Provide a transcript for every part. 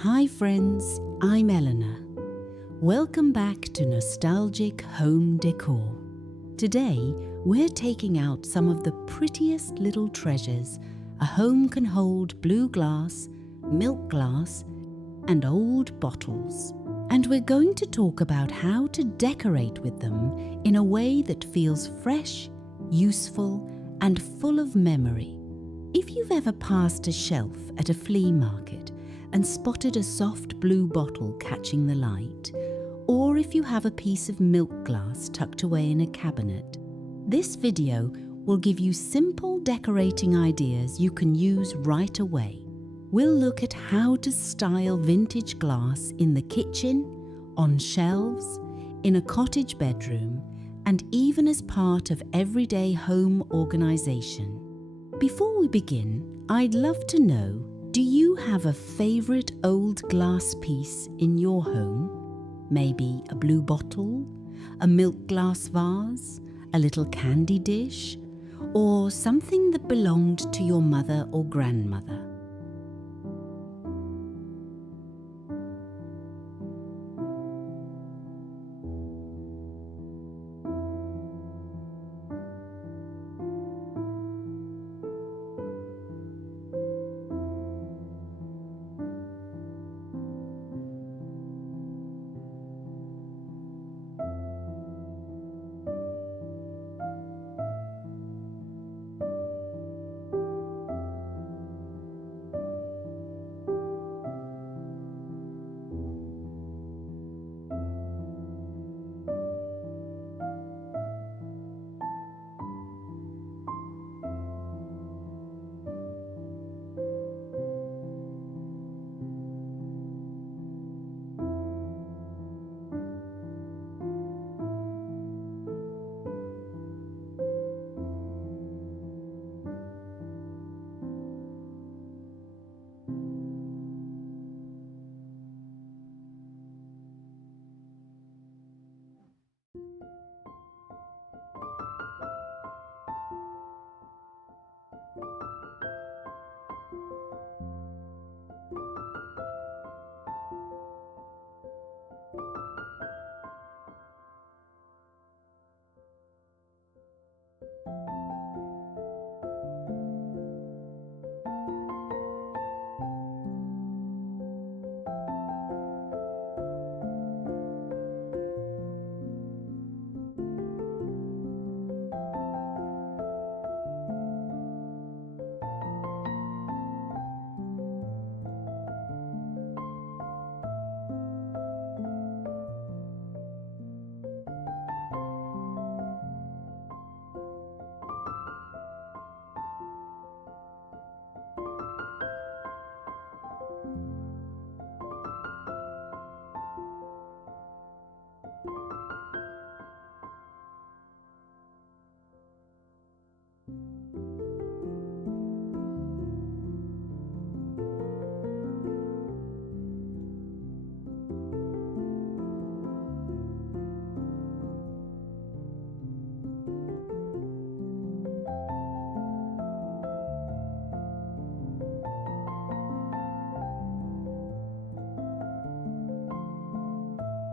Hi friends, I'm Eleanor. Welcome back to Nostalgic Home Decor. Today, we're taking out some of the prettiest little treasures a home can hold: blue glass, milk glass, and old bottles. And we're going to talk about how to decorate with them in a way that feels fresh, useful, and full of memory. If you've ever passed a shelf at a flea market and spotted a soft blue bottle catching the light, or if you have a piece of milk glass tucked away in a cabinet, this video will give you simple decorating ideas you can use right away. We'll look at how to style vintage glass in the kitchen, on shelves, in a cottage bedroom, and even as part of everyday home organization. Before we begin, I'd love to know, do you have a favorite old glass piece in your home? Maybe a blue bottle, a milk glass vase, a little candy dish, or something that belonged to your mother or grandmother.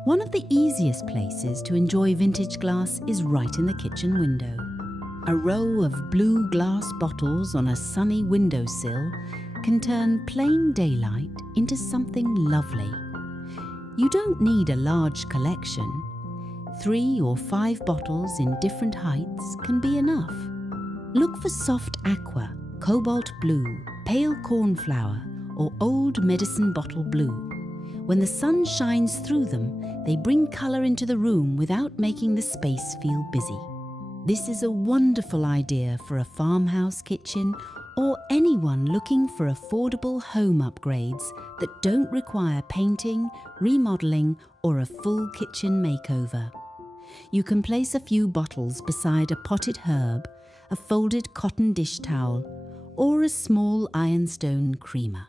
One of the easiest places to enjoy vintage glass is right in the kitchen window. A row of blue glass bottles on a sunny windowsill can turn plain daylight into something lovely. You don't need a large collection. 3 or 5 bottles in different heights can be enough. Look for soft aqua, cobalt blue, pale cornflower, or old medicine bottle blue. When the sun shines through them, they bring colour into the room without making the space feel busy. This is a wonderful idea for a farmhouse kitchen or anyone looking for affordable home upgrades that don't require painting, remodelling, or a full kitchen makeover. You can place a few bottles beside a potted herb, a folded cotton dish towel, or a small ironstone creamer.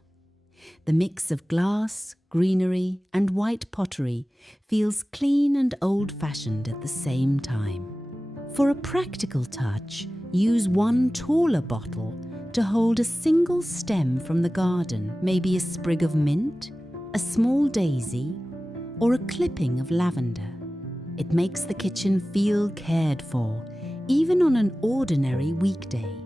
The mix of glass, greenery, and white pottery feels clean and old-fashioned at the same time. For a practical touch, use one taller bottle to hold a single stem from the garden, maybe a sprig of mint, a small daisy, or a clipping of lavender. It makes the kitchen feel cared for, even on an ordinary weekday.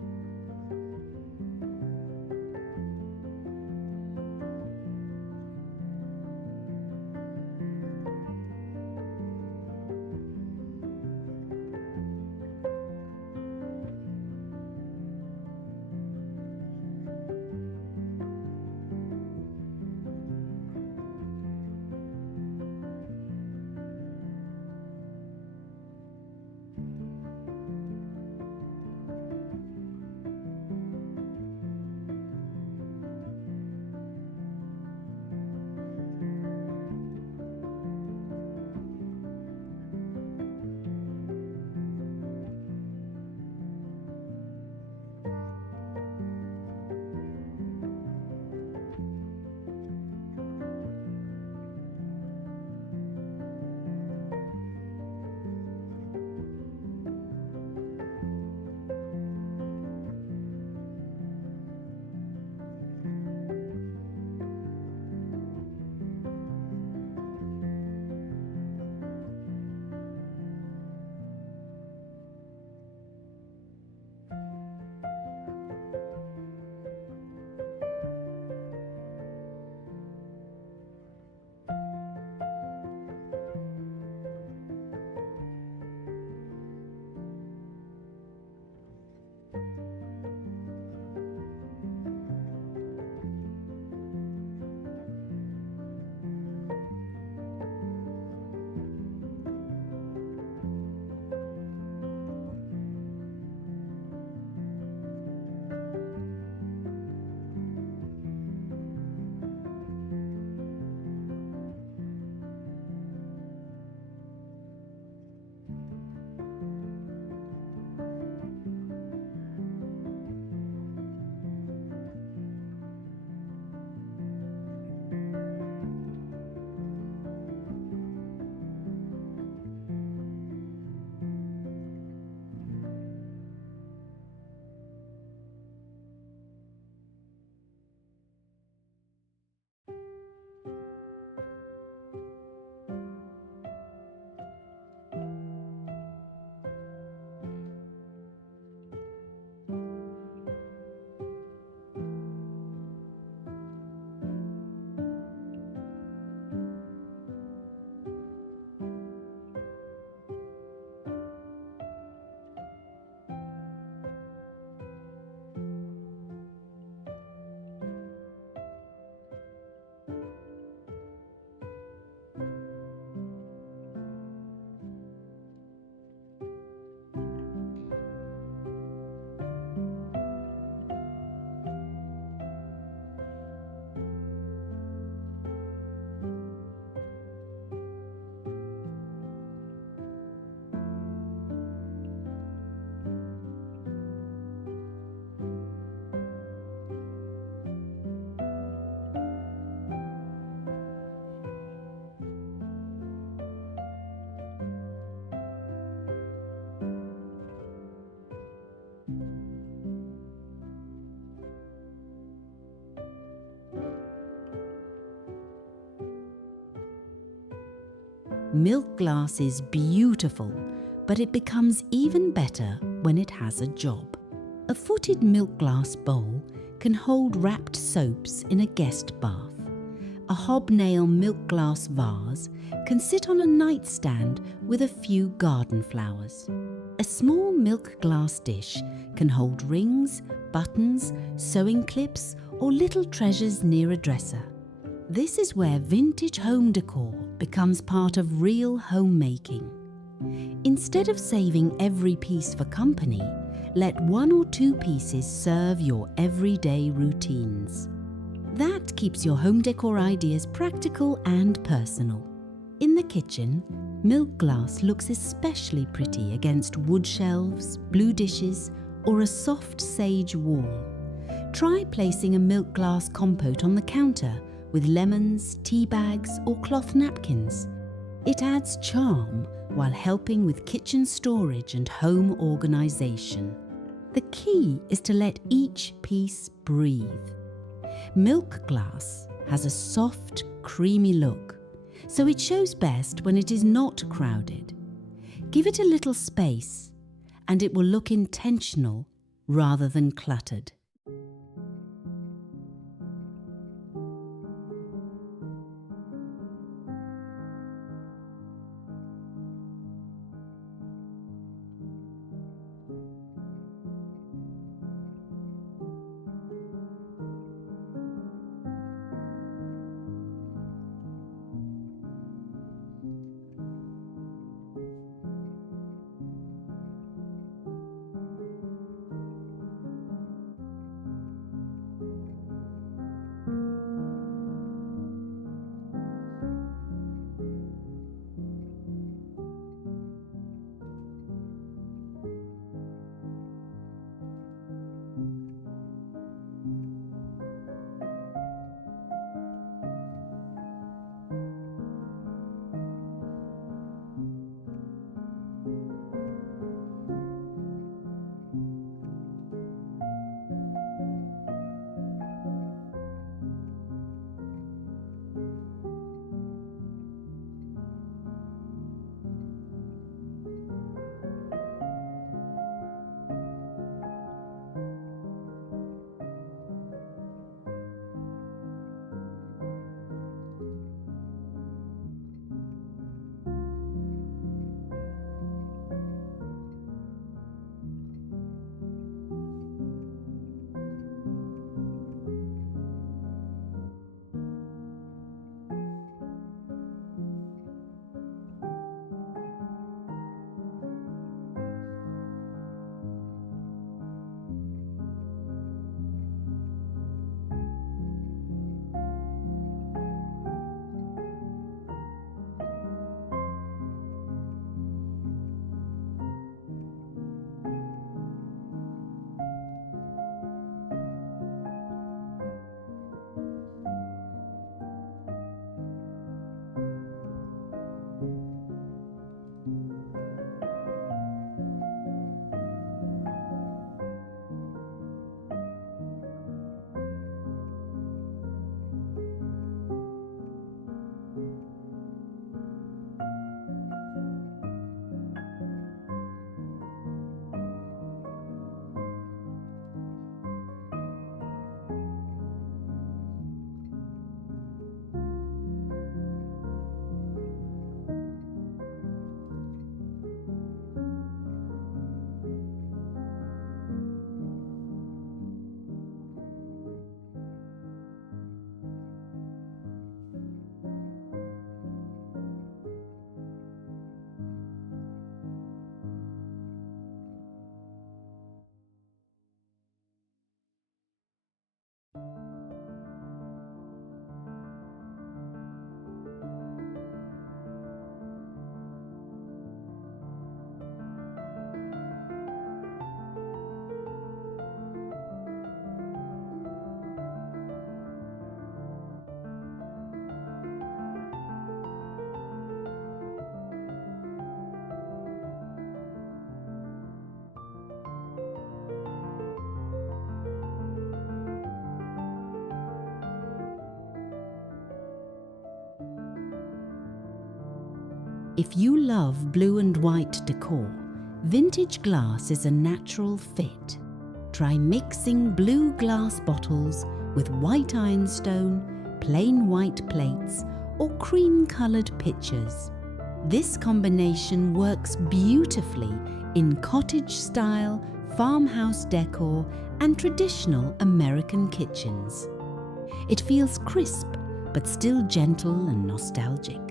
Milk glass is beautiful, but it becomes even better when it has a job. A footed milk glass bowl can hold wrapped soaps in a guest bath. A hobnail milk glass vase can sit on a nightstand with a few garden flowers. A small milk glass dish can hold rings, buttons, sewing clips, or little treasures near a dresser. This is where vintage home decor becomes part of real homemaking. Instead of saving every piece for company, let 1 or 2 pieces serve your everyday routines. That keeps your home decor ideas practical and personal. In the kitchen, milk glass looks especially pretty against wood shelves, blue dishes, or a soft sage wall. Try placing a milk glass compote on the counter with lemons, tea bags, or cloth napkins. It adds charm while helping with kitchen storage and home organization. The key is to let each piece breathe. Milk glass has a soft, creamy look, so it shows best when it is not crowded. Give it a little space, and it will look intentional rather than cluttered. If you love blue and white decor, vintage glass is a natural fit. Try mixing blue glass bottles with white ironstone, plain white plates, or cream-coloured pitchers. This combination works beautifully in cottage-style, farmhouse decor, and traditional American kitchens. It feels crisp, but still gentle and nostalgic.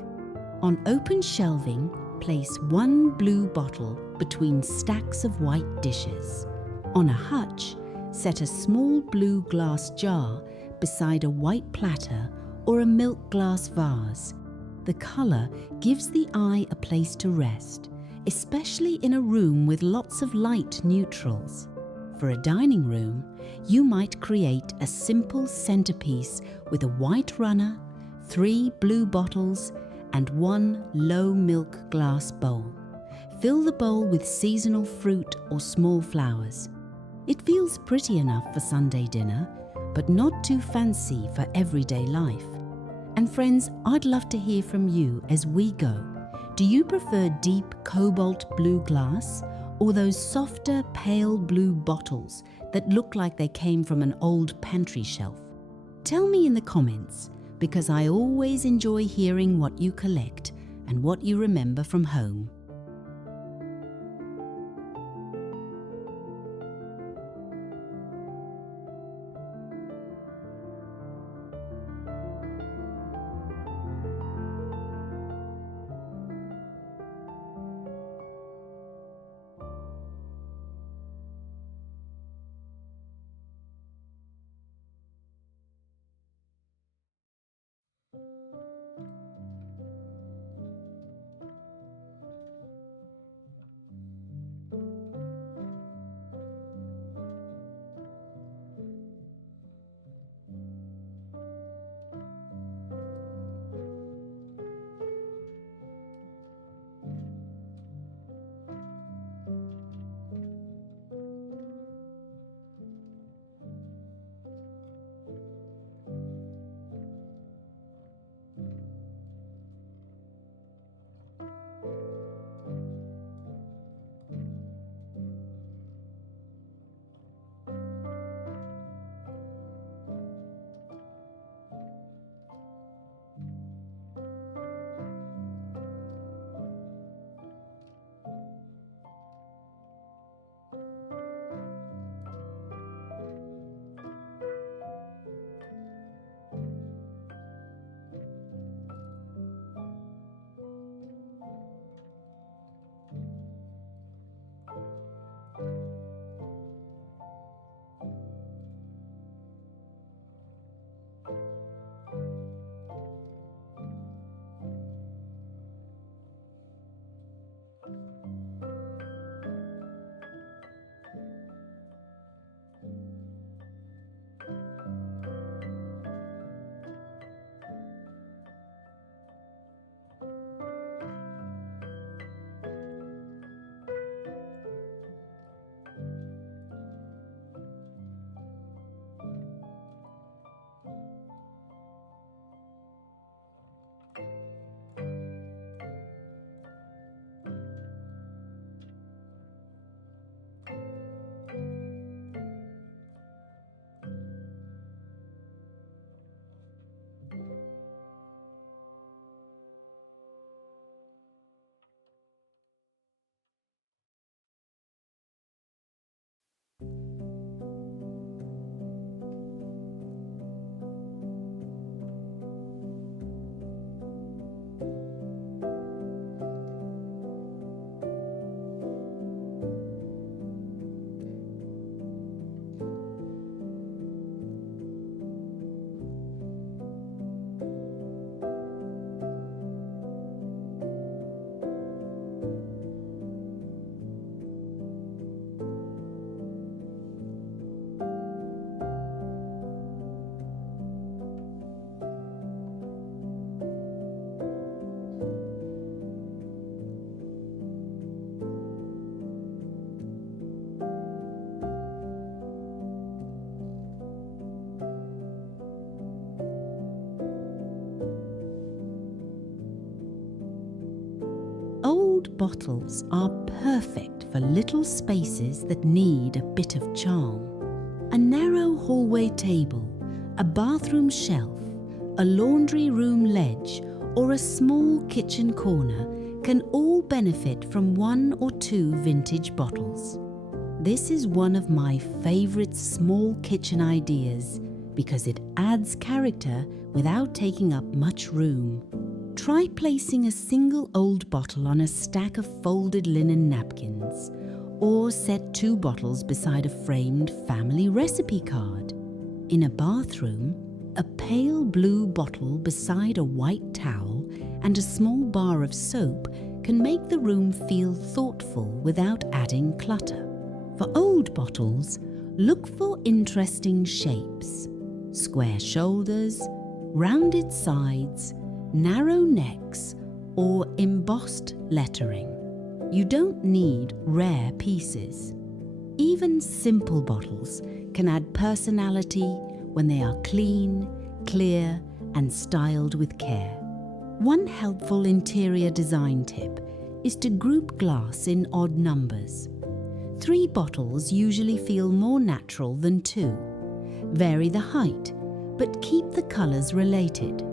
On open shelving, place one blue bottle between stacks of white dishes. On a hutch, set a small blue glass jar beside a white platter or a milk glass vase. The colour gives the eye a place to rest, especially in a room with lots of light neutrals. For a dining room, you might create a simple centerpiece with a white runner, 3 blue bottles, and 1 low milk glass bowl. Fill the bowl with seasonal fruit or small flowers. It feels pretty enough for Sunday dinner, but not too fancy for everyday life. And friends, I'd love to hear from you as we go. Do you prefer deep cobalt blue glass or those softer pale blue bottles that look like they came from an old pantry shelf? Tell me in the comments, because I always enjoy hearing what you collect and what you remember from home. Old bottles are perfect for little spaces that need a bit of charm. A narrow hallway table, a bathroom shelf, a laundry room ledge, or a small kitchen corner can all benefit from one or two vintage bottles. This is one of my favourite small kitchen ideas because it adds character without taking up much room. Try placing a single old bottle on a stack of folded linen napkins, or set two bottles beside a framed family recipe card. In a bathroom, a pale blue bottle beside a white towel and a small bar of soap can make the room feel thoughtful without adding clutter. For old bottles, look for interesting shapes: square shoulders, rounded sides, narrow necks, or embossed lettering. You don't need rare pieces. Even simple bottles can add personality when they are clean, clear, and styled with care. One helpful interior design tip is to group glass in odd numbers. 3 bottles usually feel more natural than 2. Vary the height, but keep the colours related.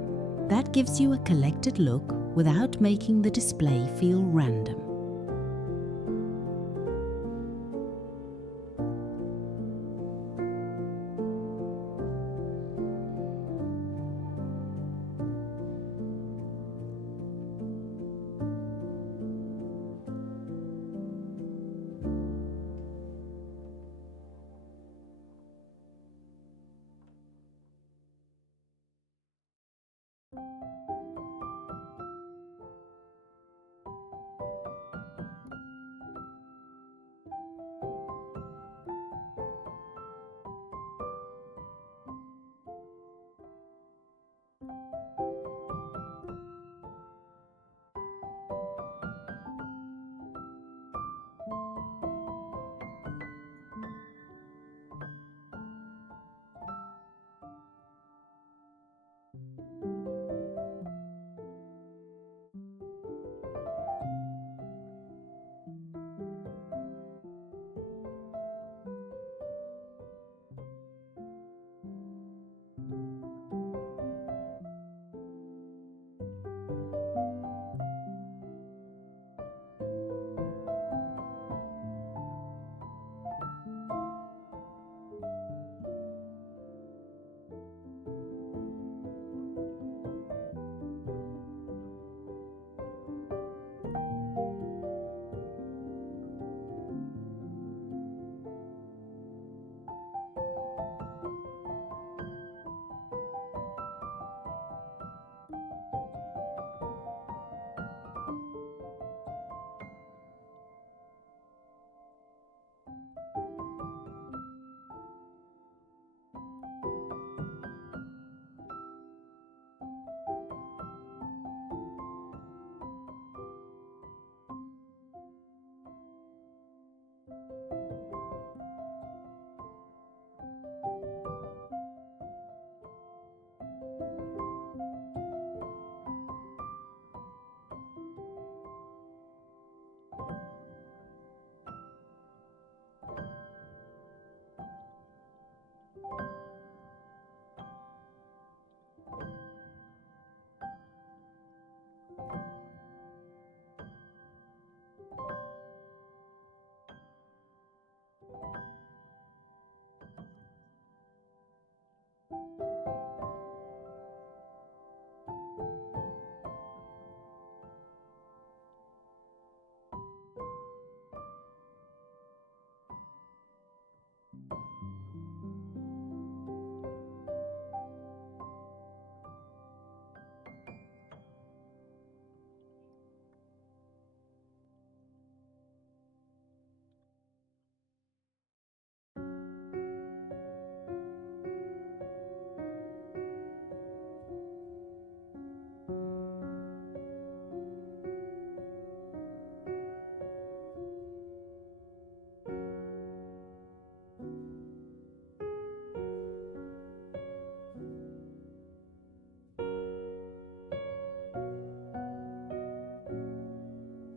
That gives you a collected look without making the display feel random.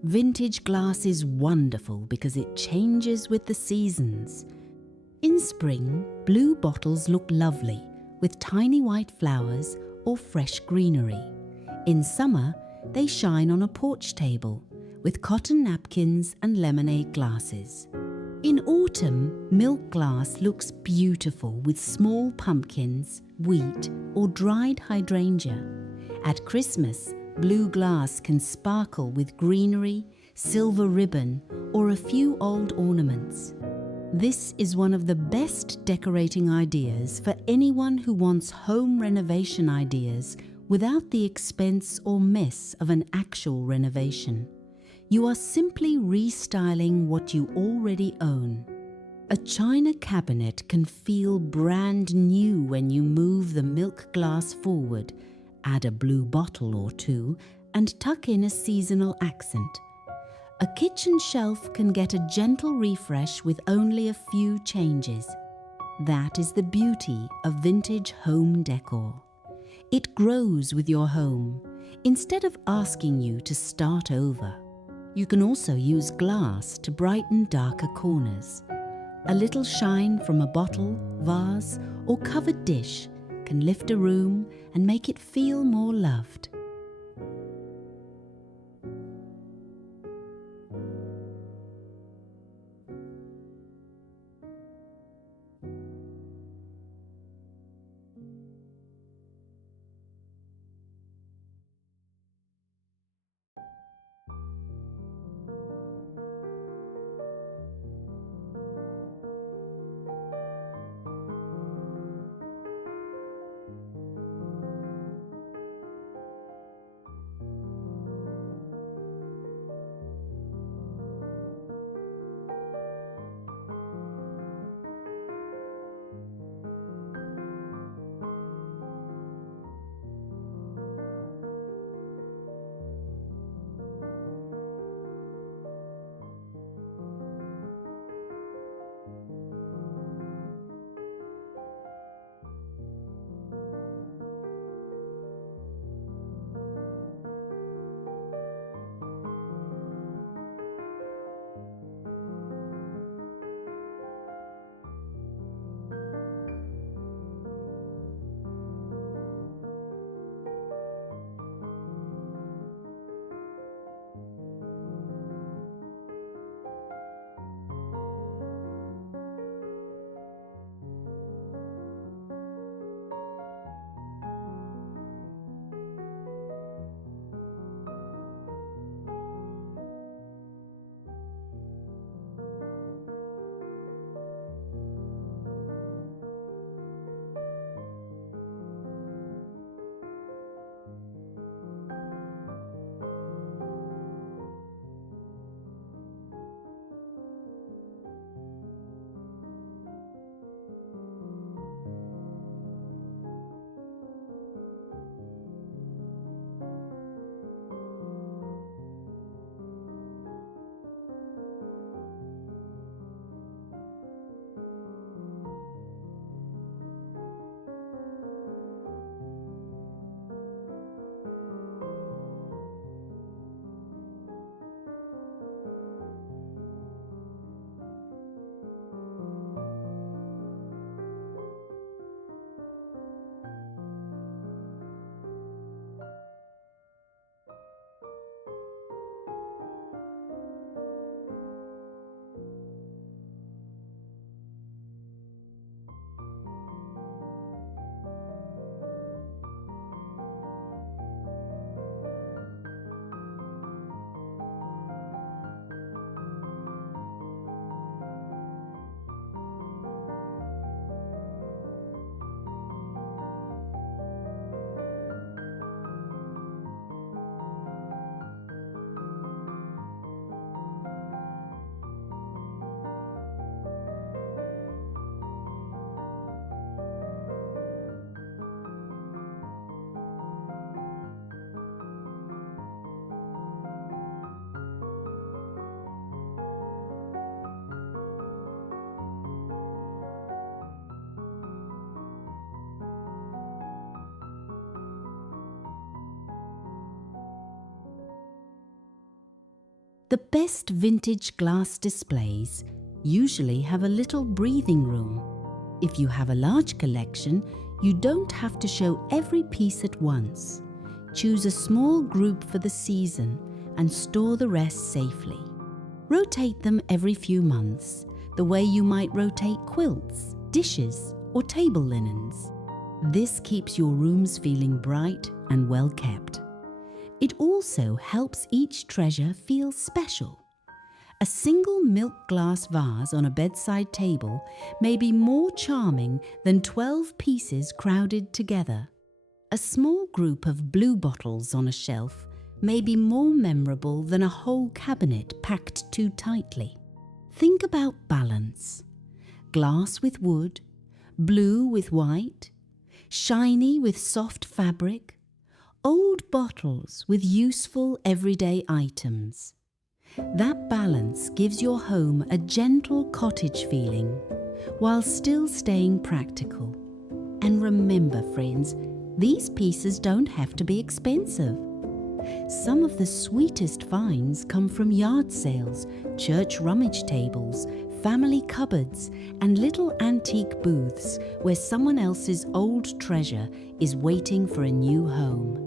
Vintage glass is wonderful because it changes with the seasons. In spring, blue bottles look lovely with tiny white flowers or fresh greenery. In summer, they shine on a porch table with cotton napkins and lemonade glasses. In autumn, milk glass looks beautiful with small pumpkins, wheat, or dried hydrangea. At Christmas, blue glass can sparkle with greenery, silver ribbon, or a few old ornaments. This is one of the best decorating ideas for anyone who wants home renovation ideas without the expense or mess of an actual renovation. You are simply restyling what you already own. A china cabinet can feel brand new when you move the milk glass forward, add a blue bottle or 2, and tuck in a seasonal accent. A kitchen shelf can get a gentle refresh with only a few changes. That is the beauty of vintage home decor. It grows with your home instead of asking you to start over. You can also use glass to brighten darker corners. A little shine from a bottle, vase, or covered dish can lift a room and make it feel more loved. The best vintage glass displays usually have a little breathing room. If you have a large collection, you don't have to show every piece at once. Choose a small group for the season and store the rest safely. Rotate them every few months, the way you might rotate quilts, dishes, or table linens. This keeps your rooms feeling bright and well kept. It also helps each treasure feel special. A single milk glass vase on a bedside table may be more charming than 12 pieces crowded together. A small group of blue bottles on a shelf may be more memorable than a whole cabinet packed too tightly. Think about balance. Glass with wood, blue with white, shiny with soft fabric, old bottles with useful everyday items. That balance gives your home a gentle cottage feeling while still staying practical. And remember, friends, These pieces don't have to be expensive. Some of the sweetest finds come from yard sales, church rummage tables, family cupboards, and little antique booths where someone else's old treasure is waiting for a new home.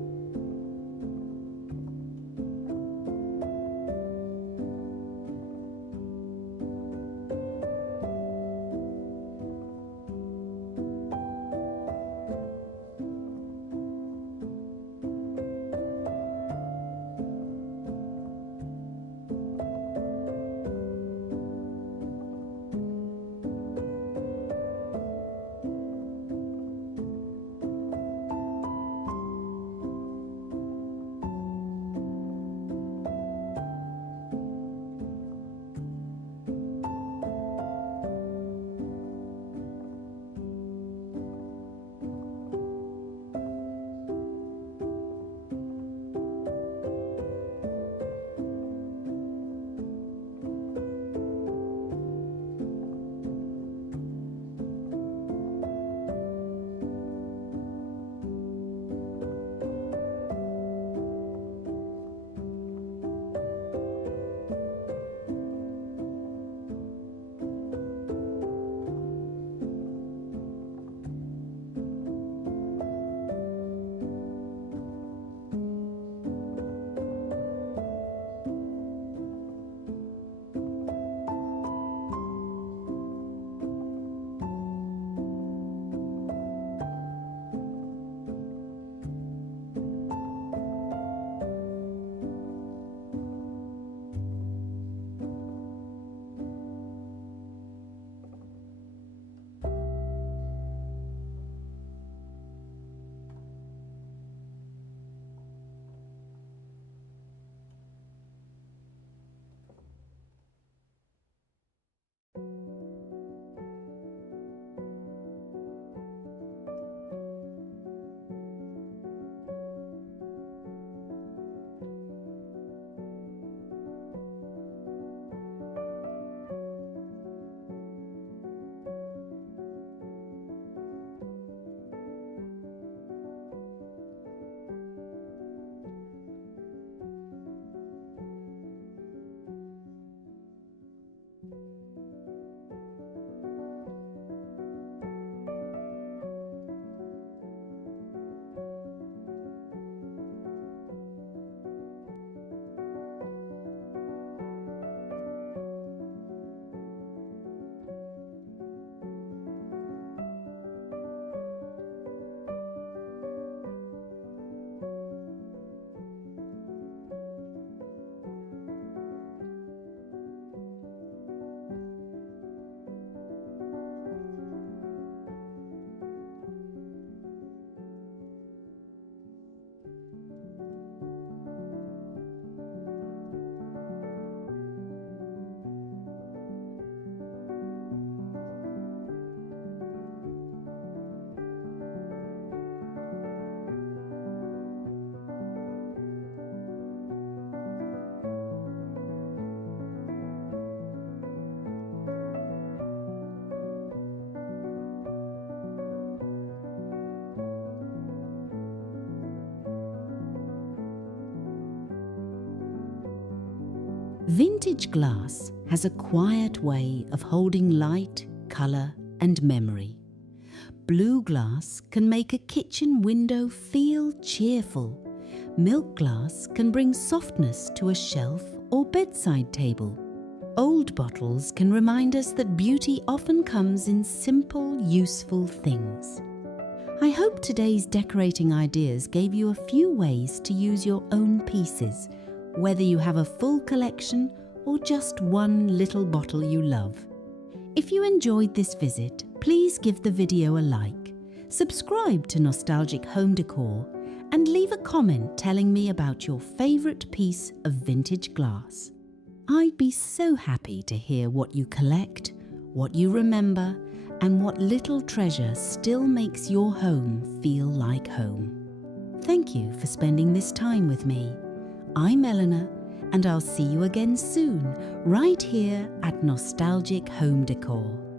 Vintage glass has a quiet way of holding light, colour and memory. Blue glass can make a kitchen window feel cheerful. Milk glass can bring softness to a shelf or bedside table. Old bottles can remind us that beauty often comes in simple, useful things. I hope today's decorating ideas gave you a few ways to use your own pieces, whether you have a full collection or just one little bottle you love. If you enjoyed this visit, please give the video a like, subscribe to Nostalgic Home Decor, and leave a comment telling me about your favourite piece of vintage glass. I'd be so happy to hear what you collect, what you remember, and what little treasure still makes your home feel like home. Thank you for spending this time with me. I'm Eleanor, and I'll see you again soon, right here at Nostalgic Home Decor.